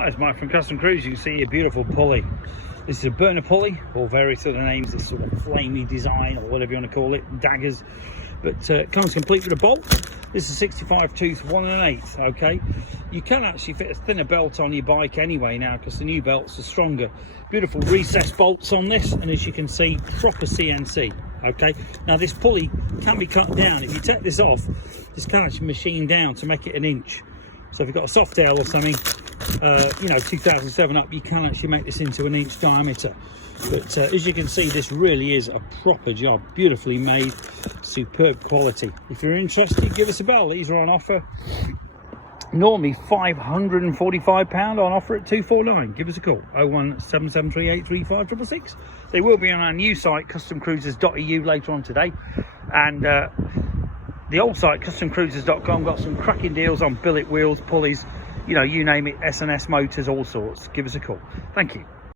Hi, it's Mike from Custom Cruise. You can see a beautiful pulley. This is a burner pulley, or various other names, this sort of flamey design, or whatever you want to call it, daggers. But comes complete with a bolt. This is a 65 tooth 1 1/8. Okay, you can actually fit a thinner belt on your bike anyway now, because the new belts are stronger. Beautiful recessed bolts on this, and as you can see, proper CNC. Okay, now this pulley can be cut down. If you take this off, this can actually machine down to make it 1 inch. So if you've got a Softail or something, you know, 2007 up, you can actually make this into 1 inch diameter. But as you can see, this really is a proper job, beautifully made, superb quality. If you're interested, give us a bell. These are on offer, normally £545, on offer at £249. Give us a call, 01773835666. They will be on our new site, customcruisers.eu, later on today. And the old site, customcruisers.com, got some cracking deals on billet wheels, pulleys, you know, you name it, S&S motors, all sorts. Give us a call. Thank you.